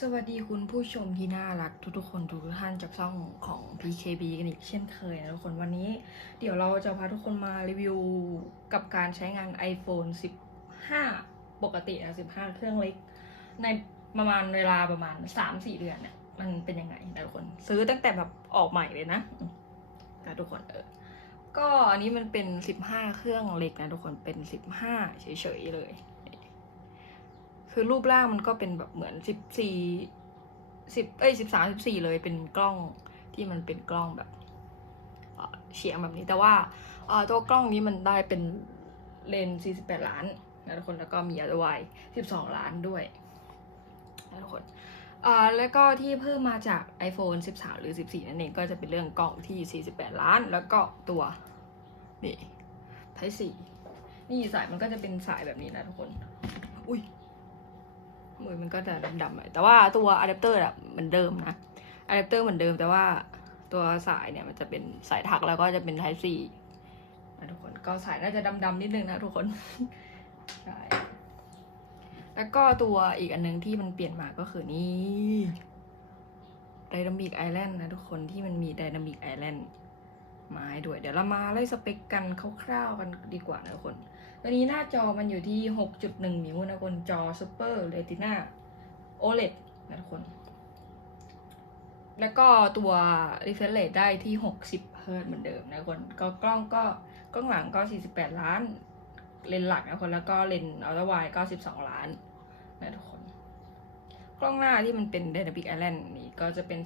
สวัสดีคุณผู้ชมที่น่ารักทุกๆคนทุกท่านจากช่องของ PKB กันอีกเช่นเคยนะทุกคนวันนี้ เดี๋ยวเราจะพาทุกคนมารีวิวกับการใช้งาน iPhone 15 ปกตินะ15 เครื่องเล็ก ในประมาณเวลาประมาณ 3-4 เดือนเนี่ยมันเป็นยังไงนะทุกคน ซื้อตั้งแต่แบบออกใหม่เลยนะนะทุกคนเออก็อันนี้มันเป็น 15 เครื่องเล็กนะทุกคนเป็น 15 เฉยๆเลย คือรูปร่างมันก็เป็นแบบเหมือนสิบสี่สิบเอ้ยสิบสามสิบสี่เลยเป็นกล้องที่มันเป็นกล้องแบบเฉียงแบบนี้แต่ว่าตัวกล้องนี้มันได้เป็นเลนส์48 ล้านนะทุกคนแล้วก็มีอัลไว12 ล้านด้วยนะทุกคนแล้วก็ที่เพิ่มมาจาก iPhone 13 หรือ 14 นั่นเองก็จะเป็นเรื่องกล้องที่ 48 ล้าน แล้วก็ตัวนี่ไทสี่นี่สายมันก็จะเป็นสายแบบนี้นะทุกคน อุ้ย มือมันก็จะดำๆหน่อยแต่ว่าตัวอะแดปเตอร์อะเหมือนเดิมนะอะแดปเตอร์เหมือนเดิมแต่ว่าตัวสายเนี่ยมันจะเป็นสายถักแล้วก็จะเป็น Type C นะทุกคนก็สายน่าจะดำๆนิดนึงนะทุกคนใช่แล้วก็ตัวอีกอันหนึงที่มันเปลี่ยนมาก็คือนี่ไดนามิกไอแลนด์นะทุกคนที่มันมีไดนามิกไอแลนด์มาให้ด้วย เดี๋ยวเรามาไล่สเปคกันคร่าวๆกันดีกว่านะทุกคน ตัวนี้หน้าจอมันอยู่ที่ 6.1 นิ้วนะคนจอ Super Retina OLED นะทุกคน แล้วก็ตัว refresh rate ได้ที่ 60เฮิร์ตเหมือนเดิมนะทุกคน ก็กล้องก็กล้องหลังก็ 48 ล้าน เลนหลักนะทุกคน แล้วก็เลนอัลตร้าไวก็ 12 ล้านนะทุกคน กล้องหน้าที่มันเป็น Dynamic Island นี่ก็จะเป็น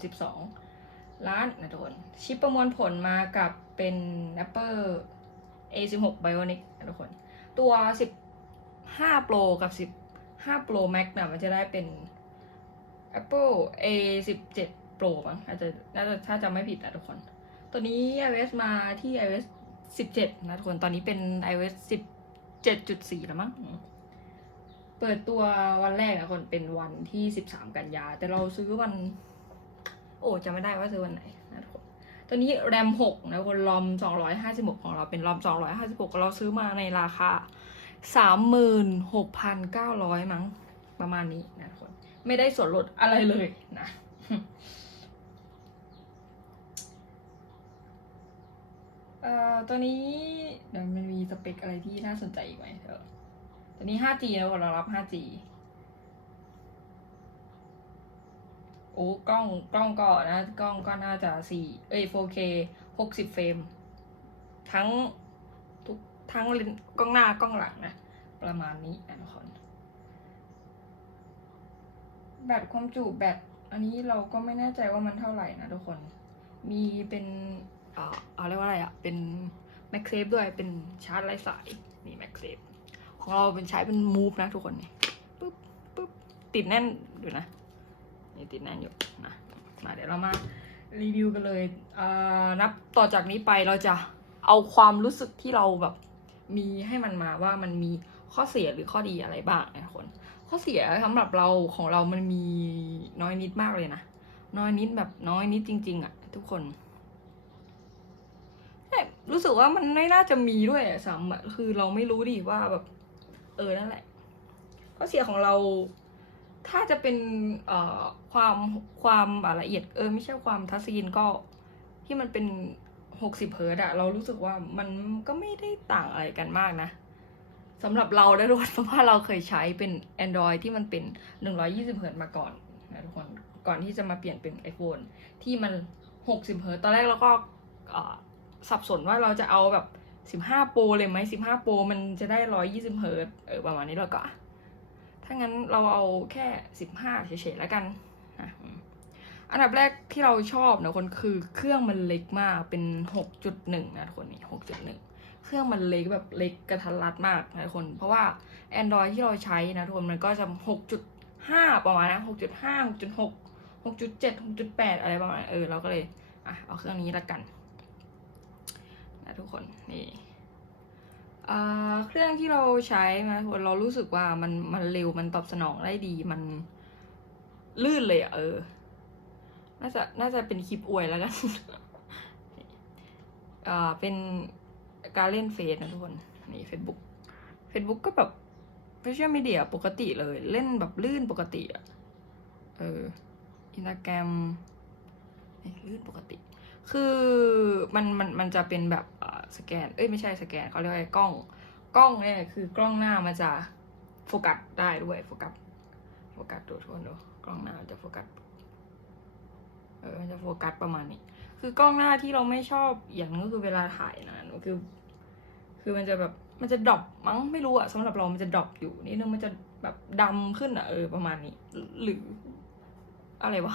12 ล้านนะทุกคน ชิปประมวลผลมากับเป็น Apple A16 Bionic นะทุกคน ตัว 15 Pro กับ 15 Pro Max น่ะมันจะได้เป็น Apple A17 Pro มั้งอาจจะน่าจะถ้าจำไม่ผิดนะทุกคน ตัวนี้ iOS มาที่ iOS 17 นะทุกคนตอนนี้เป็น iOS 17.4 แล้วมั้งเปิดตัววันแรกนะคนเป็นวันที่ 13 กันยา แต่เราซื้อวัน โอ้จะไม่ได้ว่าซื้อวันไหน ตัวนี้แรม6นะคนรอม 256 ของเราเป็นรอม 256 เราซื้อมาในราคา 36,900 มั้ง ประมาณนี้นะทุกคน ไม่ได้ส่วนลดอะไรเลยนะเอ่อตัวนี้เดี๋ยวมันมีสเปคอะไรที่น่าสนใจอีกไหมเดี๋ยวตัวนี้ 5G นะคนเรารับ 5G โอ้กล้องกล้องก็นะกล้องก็น่าจะสี่เอ้ย 4K 60 เฟรม ทั้งทุกทั้งเลนกล้องหน้ากล้องหลังนะ ประมาณนี้นะทุกคนแบตความจุแบตอันนี้เราก็ไม่แน่ใจว่ามันเท่าไหร่นะทุกคน มีเป็นเอ่อเอาเรียกว่าอะไรอะเป็น m a g s a f e ด้วยเป็นชาร์จไร้สายนี่ m a g s a f e ของเราเป็นใช้เป็น Move นะทุกคนนี่ปึ๊บปึ๊บติดแน่นอยู่นะ นี่ติดแน่นอยู่นะมาเดี๋ยวเรามารีวิวกันเลยอ่านับต่อจากนี้ไปเราจะเอาความรู้สึกที่เราแบบมีให้มันมาว่ามันมีข้อเสียหรือข้อดีอะไรบ้างนะทุกคน ข้อเสียสำหรับเราของเรามันมีน้อยนิดมากเลยนะ น้อยนิดแบบน้อยนิดจริง ๆอะทุกคนรู้สึกว่ามันไม่น่าจะมีด้วยอะซ้ำอะคือเราไม่รู้ดิว่าแบบ เออนั่นแหละ ข้อเสียของเรา ถ้าจะเป็นเอ่อความความละเอียดเออไม่ใช่ความทัชสกรีนก็ที่มันเป็นหกสิบเฮิร์ตอะเรารู้สึกว่ามันก็ไม่ได้ต่างอะไรกันมากนะสำหรับเราได้ทุกคนเพราะว่าเราเคยใช้เป็น Android ที่มันเป็นหนึ่งร้อยี่สิบเฮิร์ตมาก่อนนะทุกคนก่อนที่จะมาเปลี่ยนเป็น iPhone ที่มันหกสิบเฮิร์ตตอนแรกเราก็สับสนว่าเราจะเอาแบบสิบห้าโปรเลยไหมสิบห้าโปรมันจะได้ร้อยยี่สิบเฮิร์ตเออประมาณนี้เราก็ ถ้างั้นเราเอาแค่สิบห้าเฉยๆแล้วกันนะอันดับแรกที่เราชอบนะคนคือเครื่องมันเล็กมากเป็นหกจุดหนึ่งนะทุกคนนี่หกจุดหนึ่งเครื่องมันเล็กแบบเล็กกระทัดรัดมากนะทุกคน เพราะว่า Android ที่เราใช้นะทุกคนมันก็จะหกจุดห้าประมาณนะหกจุดห้าหกจุดหกหกจุดเจ็ดหกจุดแปดอะไรประมาณเออเราก็เลยอะเอาเครื่องนี้ละกันนะทุกคนนี่อ่า เครื่องที่เราใช้นะเรารู้สึกว่ามันมันเร็วมันตอบสนองได้ดีมันลื่นเลยอะเออ น่าจะน่าจะเป็นคลิปอวยแล้วกันอ่าเป็นการเล่นเฟซนะทุกคนนี่ Facebook Facebook ก็แบบโซเชียลมีเดียปกติเลย เล่นแบบลื่นปกติอะเอออินสตาแกรมลื่นปกติ คือมันมันมันจะเป็นแบบสแกน เอ้ยไม่ใช่สแกนเขาเรียกว่าไงกล้อง กล้องเนี่ยคือกล้องหน้ามันจะโฟกัสได้ด้วยโฟกัสโฟกัสตัวทุกคนดูกล้องหน้ามันจะโฟกัสเออมันจะโฟกัสประมาณนี้ คือกล้องหน้าที่เราไม่ชอบอย่างนึงก็คือเวลาถ่ายนะคือ คือมันจะแบบมันจะดรอปมั้งไม่รู้อะสำหรับเรา มันจะดรอปอยู่นิดนึงมันจะแบบดำขึ้นอะเออประมาณนี้ หรืออะไรวะ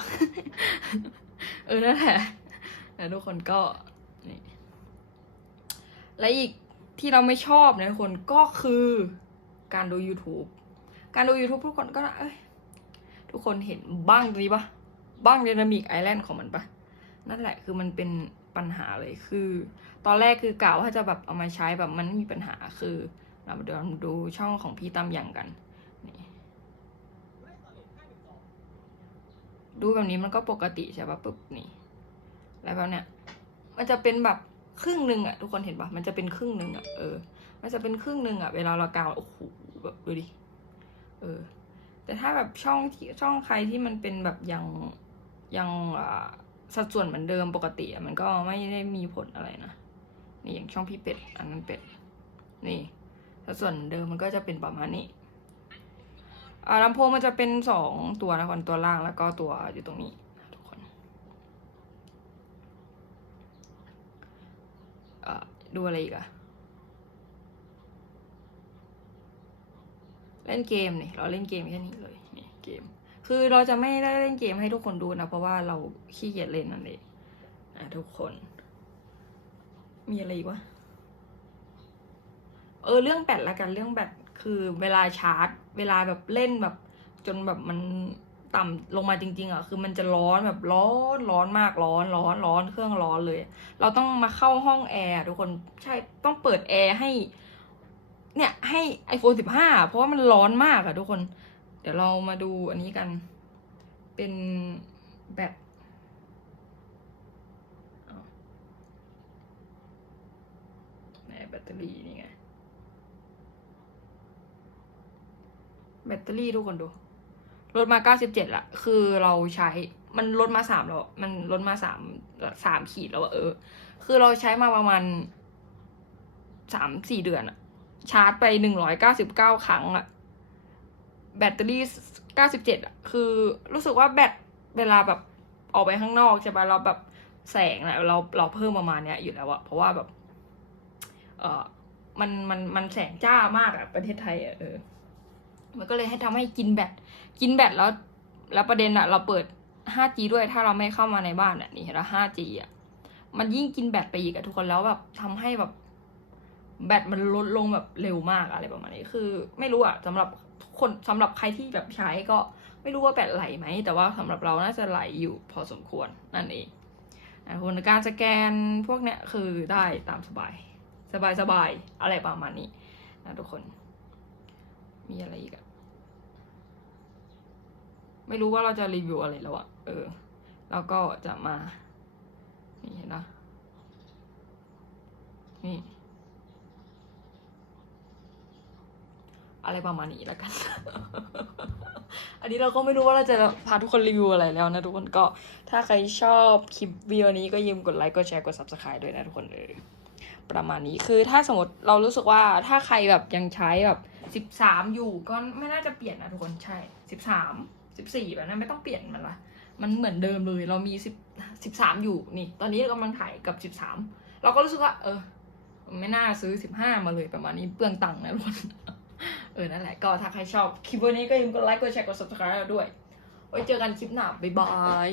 เออนั่นแหละแล้วทุกคนก็นี่และอีก ที่เราไม่ชอบนะทุกคนก็คือการดู YouTube การดู YouTube ทุกคนก็เอ้ยทุกคนเห็นบ้างดีปะบ้างเดนามิกไอแลนด์ของมันปะนั่นแหละคือมันเป็นปัญหาเลยคือ ตอนแรกคือกะว่าจะแบบเอามาใช้แบบมันไม่มีปัญหาคือเรามาดูดูช่องของพี่ตั้มยังกันนี่ดูแบบนี้มันก็ปกติใช่ปะปึ๊บนี่ แล้วแบบเนี้ยมันจะเป็นแบบ ครึ่งหนึ่งอะทุกคนเห็นปะมันจะเป็นครึ่งหนึ่งอะเออ มันจะเป็นครึ่งหนึ่งอะเวลาเรากาวโอ้โหแบบดูดิเออ แต่ถ้าแบบช่องที่ช่องใครที่มันเป็นแบบยังยังอ่าสัดส่วนเหมือนเดิมปกติอะมันก็ไม่ได้มีผลอะไรนะนี่อย่างช่องพี่เป็ด อันนั้นเป็ด นี่สัดส่วนเดิมมันก็จะเป็นประมาณนี้อ่าลำโพงมันจะเป็นสองตัวนะคนตัวล่างแล้วก็ตัวอยู่ตรงนี้ทุกคน เอ่อ ดูอะไรอีกอะเล่นเกมเนี่ยเราเล่นเกมแค่นี้เลยนี่เกม คือเราจะไม่ได้เล่นเกมให้ทุกคนดูนะ เพราะว่าเราขี้เกียจเล่นนั่นเองนะทุกคน มีอะไรอีกวะเออเรื่องแบตละกันเรื่องแบตคือเวลาชาร์จ เวลาแบบเล่นแบบจนแบบมัน ต่ำลงมาจริง ๆอะคือมันจะร้อนแบบร้อนร้อนมากร้อนร้อนร้อนเครื่องร้อนเลย เราต้องมาเข้าห้องแอร์ทุกคนใช่ต้องเปิดแอร์ให้ เนี่ยให้ iPhone 15 เพราะว่ามันร้อนมากอะทุกคน เดี๋ยวเรามาดูอันนี้กัน เป็นแบตไหนแบตเตอรี่นี่ไงแบตเตอรี่ทุกคนดู ลดมา 97ละคือเราใช้มันลดมาสามแล้ว มันลดมาสามสามขีดแล้วอะเออ คือเราใช้มาประมาณสามสี่เดือนอะชาร์จไปหนึ่งร้อยเก้าสิบเก้าครั้งอะแบตเตอรี่เก้าสิบเจ็ดอะคือรู้สึกว่าแบตเวลาแบบออกไปข้างนอกใช่ปะเราแบบแสงนะเราเราเพิ่มประมาณเนี้ยอยู่แล้วอะเพราะว่าแบบ เออมันมันมันแสงจ้ามากอะประเทศไทยอะเออ มันก็เลยให้ทำให้กินแบตกินแบตแล้ว แล้วประเด็นอะเราเปิด 5G ด้วยถ้าเราไม่เข้ามาในบ้านอะนี่เห็นแล้ว 5G อะมันยิ่งกินแบตไปอีกอะทุกคนแล้วแบบทำให้แบบ แบตมันลดลงแบบเร็วมากอะไรประมาณนี้คือ ไม่รู้อะสำหรับทุกคนสำหรับใครที่แบบใช้ก็ไม่รู้ว่าแบตไหลไหมแต่ว่าสำหรับเราน่าจะไหลอยู่พอสมควรนั่นเองนะคนการสแกนพวกเนี้ยคือได้ตามสบาย สบายสบายอะไรประมาณนี้นะทุกคน มีอะไรอีกอะไม่รู้ว่าเราจะรีวิวอะไรแล้วอะเออ แล้วก็จะมา นี่เห็นนะนี่ อะไรประมาณนี้แล้วกัน อันนี้เราก็ไม่รู้ว่าเราจะพาทุกคนรีวิวอะไรแล้วนะทุกคนก็ ถ้าใครชอบคลิปวิดีโอนี้ก็ยืมกดไลค์ กดแชร์ กด subscribe ด้วยนะทุกคนเออประมาณนี้คือถ้าสมมติเรารู้สึกว่าถ้าใครแบบยังใช้แบบ สิบสามอยู่ก็ไม่น่าจะเปลี่ยนนะทุกคนใช่สิบสามสิบสี่แบบนั้นไม่ต้องเปลี่ยนมันละมันเหมือนเดิมเลยเรามีสิบสิบสามอยู่นี่ ตอนนี้เรากำลังถ่ายกับสิบสามเราก็รู้สึกว่า เออ ไม่น่าซื้อสิบห้ามาเลยประมาณนี้เปลืองตังค์นะทุกคนเออนั่นแหละก็ถ้าใครชอบคลิปวันนี้ก็อย่าลืมกดไลค์กดแชร์กด subscribe เราด้วยไว้เจอกันคลิปหน้าบ๊ายบาย